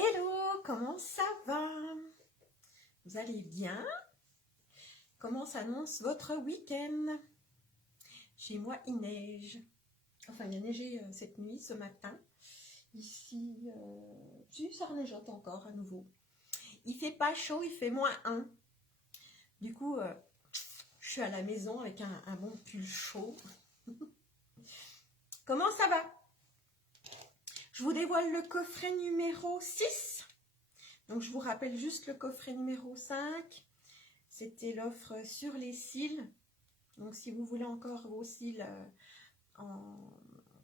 Hello, comment ça va? Vous allez bien? Comment s'annonce votre week-end? Chez moi, il neige. Enfin, il a neigé cette nuit, ce matin. Ici, si, ça reneigeote encore à nouveau. Il fait pas chaud, il fait -1. Du coup, je suis à la maison avec un bon pull chaud. Comment ça va? Je vous dévoile le coffret numéro 6. Donc, je vous rappelle juste le coffret numéro 5. C'était l'offre sur les cils. Donc, si vous voulez encore vos cils en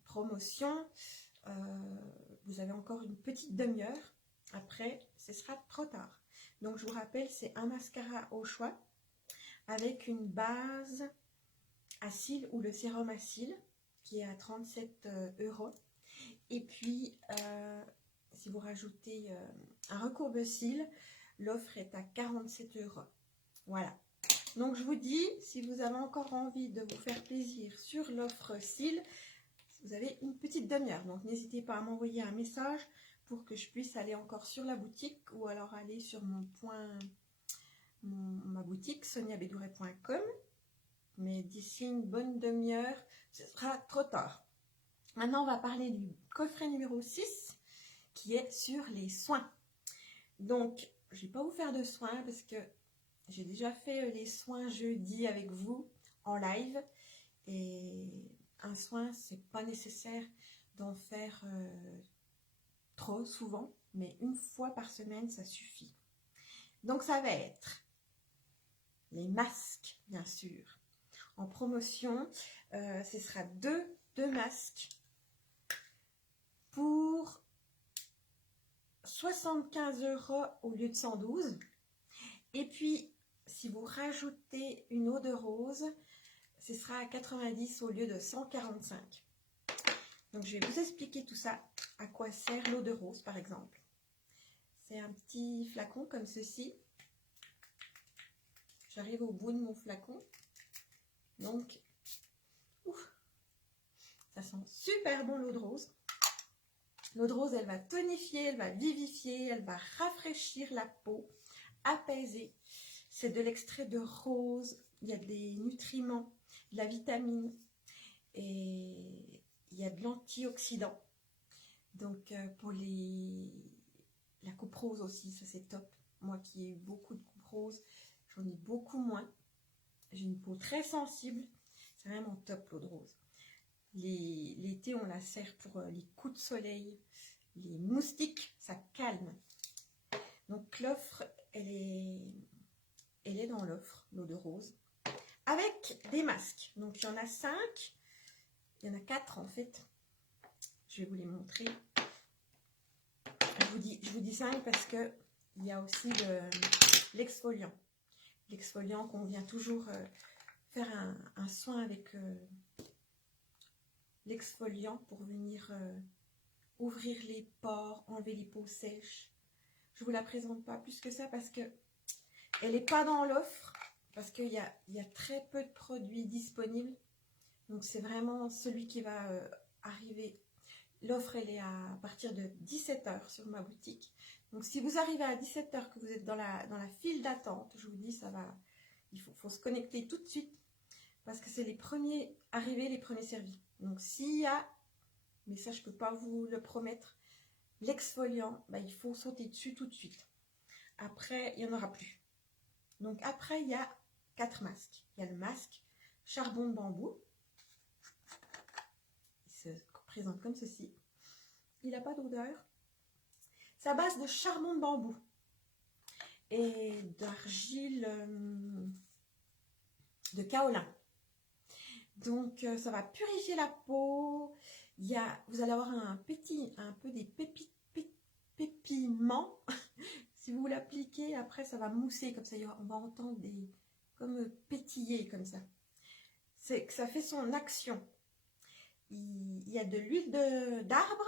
promotion, vous avez encore une petite demi-heure. Après, ce sera trop tard. Donc, je vous rappelle, c'est un mascara au choix avec une base à cils ou le sérum à cils qui est à 37 €. Et puis, si vous rajoutez un recourbe-cils, l'offre est à 47 €. Voilà. Donc, je vous dis, si vous avez encore envie de vous faire plaisir sur l'offre cils, vous avez une petite demi-heure. Donc, n'hésitez pas à m'envoyer un message pour que je puisse aller encore sur la boutique ou alors aller sur ma boutique soniabedouret.com. Mais d'ici une bonne demi-heure, ce sera trop tard. Maintenant, on va parler du coffret numéro 6 qui est sur les soins. Donc, je ne vais pas vous faire de soins parce que j'ai déjà fait les soins jeudi avec vous en live. Et un soin, c'est pas nécessaire d'en faire trop souvent, mais une fois par semaine, ça suffit. Donc, ça va être les masques, bien sûr. En promotion, ce sera deux masques pour 75 € au lieu de 112. Et puis, si vous rajoutez une eau de rose, ce sera à 90 au lieu de 145. Donc, je vais vous expliquer tout ça, à quoi sert l'eau de rose, par exemple. C'est un petit flacon comme ceci. J'arrive au bout de mon flacon. Donc, ça sent super bon l'eau de rose. L'eau de rose, elle va tonifier, elle va vivifier, elle va rafraîchir la peau, apaiser. C'est de l'extrait de rose, il y a des nutriments, de la vitamine et il y a de l'antioxydant. Donc pour la coupe rose aussi, ça c'est top. Moi qui ai eu beaucoup de coupe rose, j'en ai beaucoup moins. J'ai une peau très sensible, c'est vraiment top l'eau de rose. L'été, on la sert pour les coups de soleil, les moustiques, ça calme. Donc l'offre, elle est dans l'offre, l'eau de rose, avec des masques. Donc il y en a 5, il y en a 4 en fait. Je vais vous les montrer. Je vous dis 5 parce que il y a aussi l'exfoliant. L'exfoliant qu'on vient toujours faire un soin avec l'exfoliant pour venir ouvrir les pores, enlever les peaux sèches. Je ne vous la présente pas plus que ça parce que elle n'est pas dans l'offre, parce qu'il y a très peu de produits disponibles. Donc c'est vraiment celui qui va arriver. L'offre, elle est à partir de 17 h sur ma boutique. Donc si vous arrivez à 17 h, que vous êtes dans la file d'attente, je vous dis, ça va. Il faut se connecter tout de suite parce que c'est les premiers arrivés, les premiers servis. Donc s'il y a, mais ça je ne peux pas vous le promettre, l'exfoliant, il faut sauter dessus tout de suite. Après, il n'y en aura plus. Donc après, il y a 4 masques. Il y a le masque charbon de bambou. Il se présente comme ceci. Il n'a pas d'odeur. C'est à base de charbon de bambou et d'argile de kaolin. Donc ça va purifier la peau. Vous allez avoir un peu des pépiments. Si vous l'appliquez, après ça va mousser comme ça. On va entendre comme pétiller comme ça. C'est que ça fait son action. Il y a de l'huile d'arbre,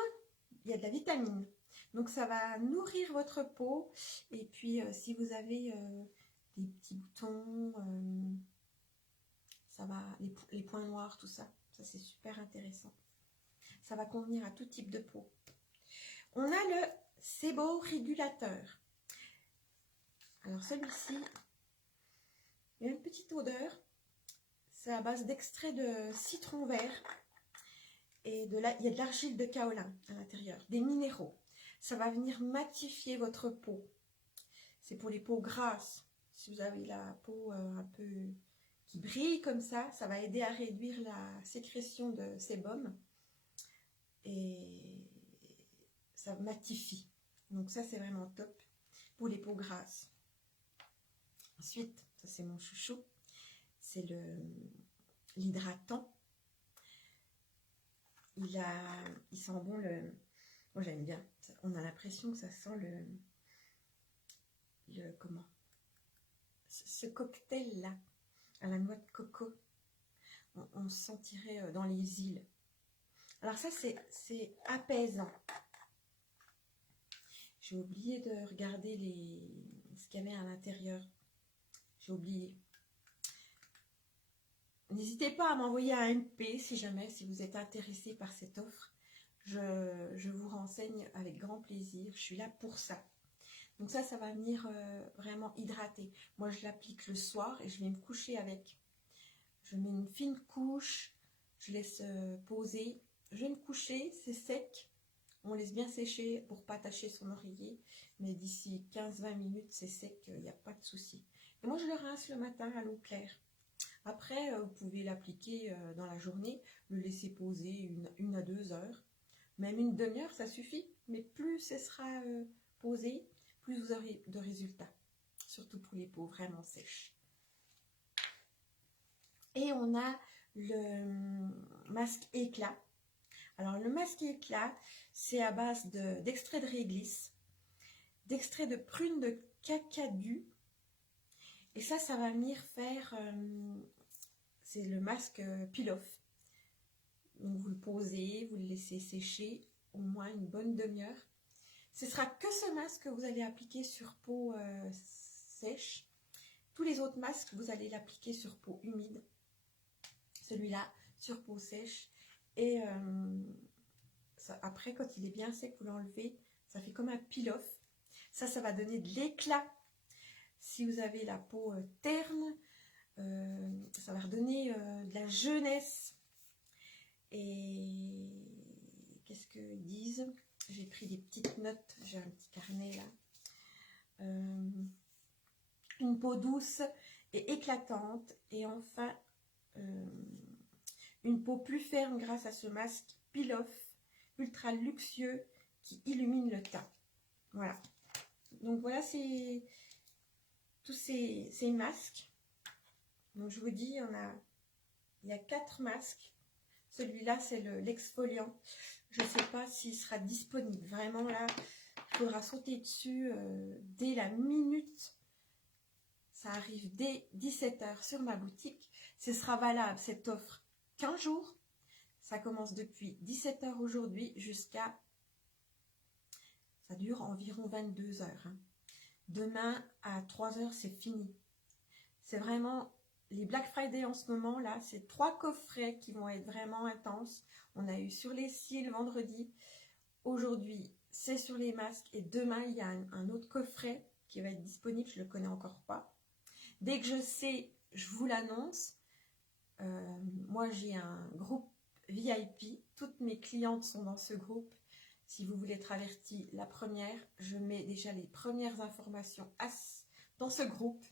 il y a de la vitamine. Donc ça va nourrir votre peau. Et puis si vous avez des petits boutons, ça va, les points noirs, tout ça, c'est super intéressant. Ça va convenir à tout type de peau. On a le séborégulateur. Alors celui-ci, il a une petite odeur. C'est à base d'extrait de citron vert. Et il y a de l'argile de kaolin à l'intérieur, des minéraux. Ça va venir matifier votre peau. C'est pour les peaux grasses. Si vous avez la peau un peu qui brille comme ça va aider à réduire la sécrétion de sébum. Et ça matifie. Donc ça, c'est vraiment top pour les peaux grasses. Ensuite, ça c'est mon chouchou, c'est l'hydratant. Il sent bon moi j'aime bien. On a l'impression que ça sent comment, ce cocktail là, à la noix de coco. On se sentirait dans les îles. Alors ça c'est apaisant. J'ai oublié de regarder ce qu'il y avait à l'intérieur. J'ai oublié. N'hésitez pas à m'envoyer un MP si vous êtes intéressé par cette offre. Je vous renseigne avec grand plaisir. Je suis là pour ça. Donc ça va venir vraiment hydrater. Moi, je l'applique le soir et je vais me coucher avec. Je mets une fine couche. Je laisse poser. Je vais me coucher, c'est sec. On laisse bien sécher pour pas tacher son oreiller. Mais d'ici 15-20 minutes, c'est sec, il n'y a pas de souci. Et moi, je le rince le matin à l'eau claire. Après, vous pouvez l'appliquer dans la journée, le laisser poser 1 à 2 heures. Même une demi-heure, ça suffit. Mais plus ce sera posé, plus vous aurez de résultats. Surtout pour les peaux vraiment sèches. Et on a le masque éclat. Alors, le masque éclat, c'est à base d'extrait de réglisse, d'extrait de prune de cacadu. Et ça va venir faire... c'est le masque peel-off. Donc, vous le posez, vous le laissez sécher au moins une bonne demi-heure. Ce sera que ce masque que vous allez appliquer sur peau sèche. Tous les autres masques, vous allez l'appliquer sur peau humide. Celui-là, sur peau sèche. Et après, quand il est bien sec, vous l'enlevez. Ça fait comme un peel-off. Ça va donner de l'éclat. Si vous avez la peau terne, ça va redonner de la jeunesse. Et qu'est-ce qu'ils disent? J'ai pris des petites notes. J'ai un petit carnet là. Une peau douce et éclatante. Et enfin... une peau plus ferme grâce à ce masque peel-off ultra luxueux qui illumine le teint. Voilà. Donc voilà, c'est tous ces masques. Donc je vous dis, il y a 4 masques. Celui-là, c'est l'exfoliant. Je ne sais pas s'il sera disponible. Vraiment là, il faudra sauter dessus dès la minute. Ça arrive dès 17 h sur ma boutique. Ce sera valable, cette offre, 15 jours. Ça commence depuis 17 h aujourd'hui jusqu'à... Ça dure environ 22 heures. Hein. Demain, à 3 h, c'est fini. C'est vraiment... Les Black Friday en ce moment, là, c'est 3 coffrets qui vont être vraiment intenses. On a eu sur les cils vendredi. Aujourd'hui, c'est sur les masques. Et demain, il y a un autre coffret qui va être disponible. Je ne le connais encore pas. Dès que je sais, je vous l'annonce. Moi, j'ai un groupe VIP. Toutes mes clientes sont dans ce groupe. Si vous voulez être averti, la première, je mets déjà les premières informations dans ce groupe.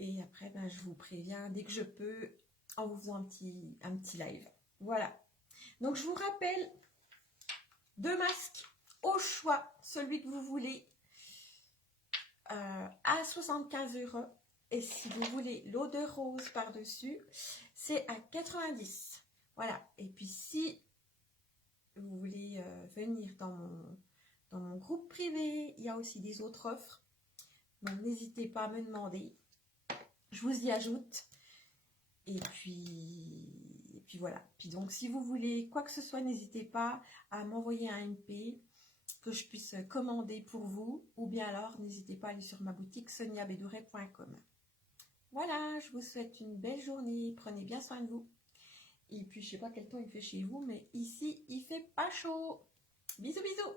Et après, je vous préviens dès que je peux en vous faisant un petit live. Voilà. Donc, je vous rappelle 2 masques au choix, celui que vous voulez, à 75 €. Et si vous voulez l'eau de rose par-dessus, c'est à 90. Voilà. Et puis, si vous voulez venir dans mon groupe privé, il y a aussi des autres offres. Donc, n'hésitez pas à me demander. Je vous y ajoute. Et puis voilà. Puis donc, si vous voulez quoi que ce soit, n'hésitez pas à m'envoyer un MP que je puisse commander pour vous. Ou bien alors, n'hésitez pas à aller sur ma boutique soniabedouret.com. Voilà, je vous souhaite une belle journée. Prenez bien soin de vous. Et puis, je sais pas quel temps il fait chez vous, mais ici, il fait pas chaud. Bisous, bisous.